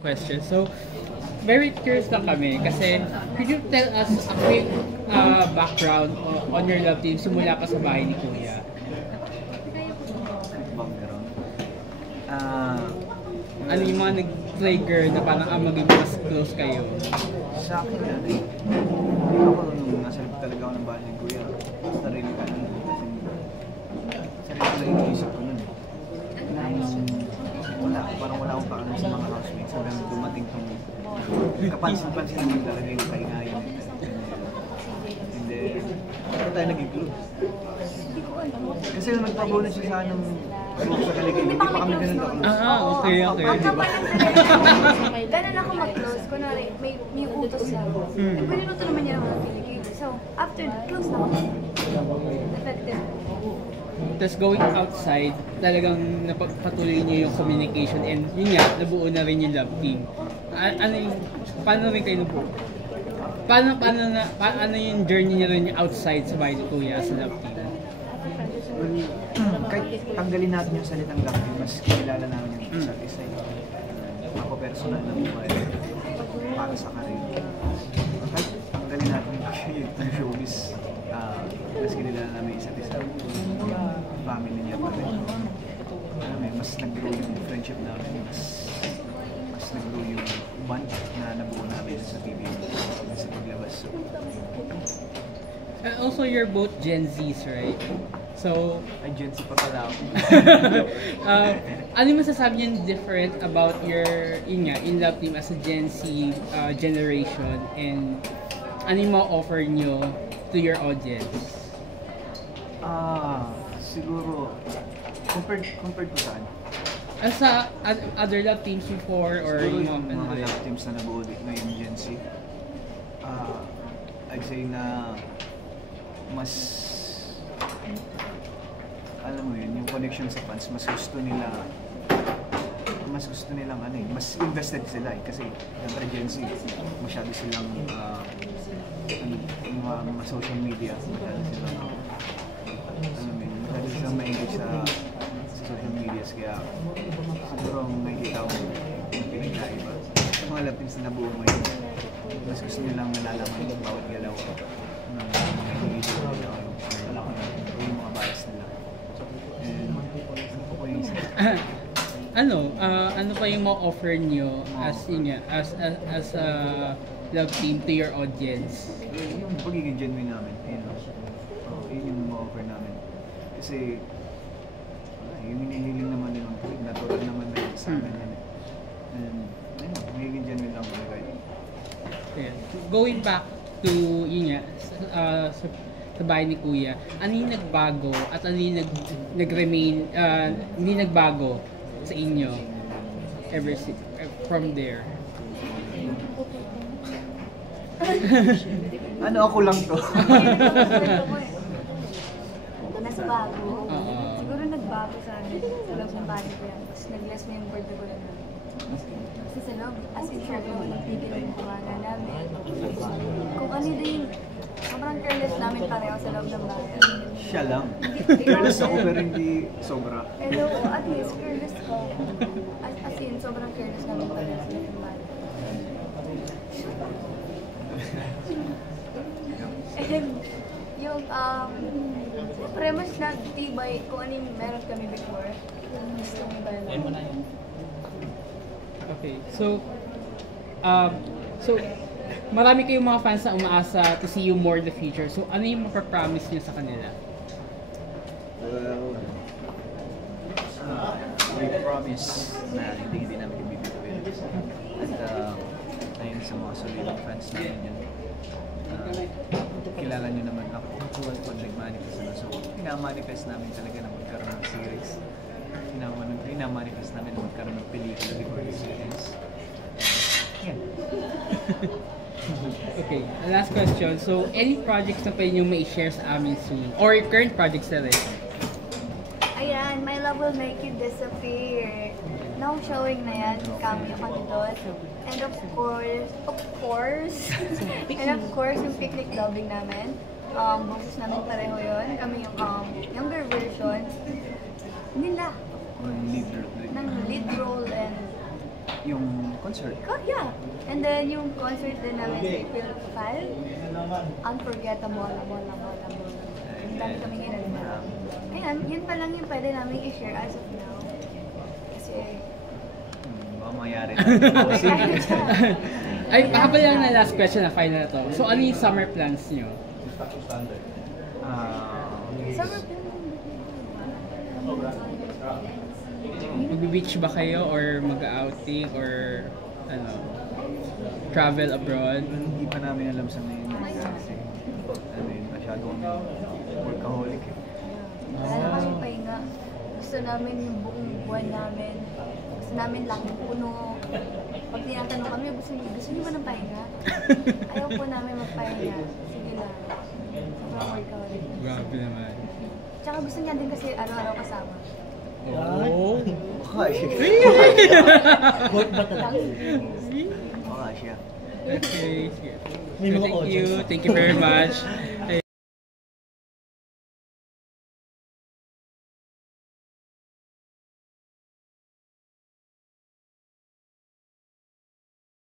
Question. So, very curious lang kami kasi could you tell us a quick background on your love team simula pa sa bahay ni Kuya? Background. Ano yung mga nag-trigger na parang maging mas close kayo? Sa akin yan eh. Ako nung nasa talaga ako ng bahay ni Kuya, sarili ka lang kasi sarili ko lang iniisip ko nun eh. Parang wala akong pakialam sa mga housemates hanggang dumating tong kapansin-pansin naman talaga yung kaingayan. And then, ano tayo naging clue? Kasi nung nagpabonus siya sa anong group sa Kaligay, hindi pa kami ganun ka-close. Okay. Diba? Ganun ako mag-close. Kunwari, may utos siya. Pwede mo ito naman niya naman ang So, after that, close na ako. Effective. Tapos going outside, talagang napatuloy niyo yung communication and yun nga, nabuo na rin yung love team. Paano rin kayo nabuo? Paano yung journey niya rin outside sa bahay ni Kuya sa love team? Kahit tanggalin natin yung salitang love team, mas kilala namin yung isa't isa. Ako personal na buhay para sa karir. Kahit tanggalin natin yung showbiz, mas kilala namin isa't isa. Family niya pa rin. Mas nag-grow yung friendship namin, mas nag-grow yung bond na nabuo namin sa TV, sa paglabas. So, Also, you're both Gen Zs, right? So, ay, Gen Z pa pala ako. ano yung masasabi niyo different about your, in love team as a Gen Z generation and ano yung ma-offer niyo to your audience? Siguro, compared to saan? As sa other love teams before or siguro yung mga love teams na nabuo ngayon Gen Z, I'd say na mas, alam mo yun, yung connection sa fans, mas gusto nilang mas invested sila eh, kasi yung Gen Z, masyado silang mga social media, masyado silang masyado silang ma-engage sa social medias, kaya siguro ang nakikita ko yung pinagkaiba. Mga love teams na nabuo ngayon, mas gusto nilang nalalaman yung bawat galaw ng mga engage nila, yung mga bias nila. And ano po yung isa? Ano pa yung ma-offer niyo as a love team to your audience? Yung pagiging genuine namin, yun yung ma-offer namin. Kasi yung hinihiling naman din, natural naman na sa amin yan. And magiging genuine lang talaga yun. Yeah. Going back to sa bahay ni Kuya, ano yung nagbago at ano yung nag-remain, hindi nagbago sa inyo from there? Ano ako lang to? Nasa bago. Siguro nagbago sa amin. Sa loob ng bahay ko yan. Tapos nag-less mo yung birthday ko lang namin. Kasi sa loob, as in short mo, nagpigil yung kumana namin. Kung ano din, sobrang careless namin pareho sa loob ng bahay. Siya lang. Careless ako pero hindi sobra. Pero at least careless ko. As in, sobrang careless namin pareho sa loob ng bahay. And yung, siyempre mas nagtibay kung ano yung meron kami before. Gusto mo ba yun? Okay, so marami kayong mga fans na umaasa to see you more in the future. So ano yung mapapromise niyo sa kanila? Well, we promise na hindi namin ibibigawin. At ayun sa mga solidong fans namin yun. Kilala nyo naman ako pag nag-manifest na. So, pinamanifest namin talaga na magkaroon ng series. Pinamanifest namin na magkaroon ng pelikula before the series. Yan. Okay, last question. So, any projects na pwede nyo may share sa amin soon? Or current projects na rin? Ayan, My Love Will Make You Disappear. Now showing na yan, cameo ka doon. And of course, yung picnic dubbing namin. Boses namin pareho yun. Kami yung younger version nila. Ng lead ng lead role and Yung concert. Yeah. And then yung concert din namin sa April 5, unforgettable, ang dami kami ngayon. Ayan, yun pa lang yung pwede namin i-share as of now. Kasi, Baka mangyari Ay, habang lang na last question na final na to. So, ano yung summer plans nyo? summer Mag-beach ba kayo or mag-outing or ano, travel abroad? Hindi pa namin alam sa ngayon. Kasi, masyado kami workaholic eh. Wala na kami pahinga. Gusto namin yung buong buwan namin. Gusto namin laging puno. Pag tinatanong kami, gusto niyo ba ng pahinga? Ayaw po namin magpahinga. Sige lang. Sobrang workaholic. Grabe naman. Tsaka gusto niya din kasi araw-araw kasama. Oh! Baka siya. Work ba talaga? Baka siya. Okay. Thank you. Thank you very much.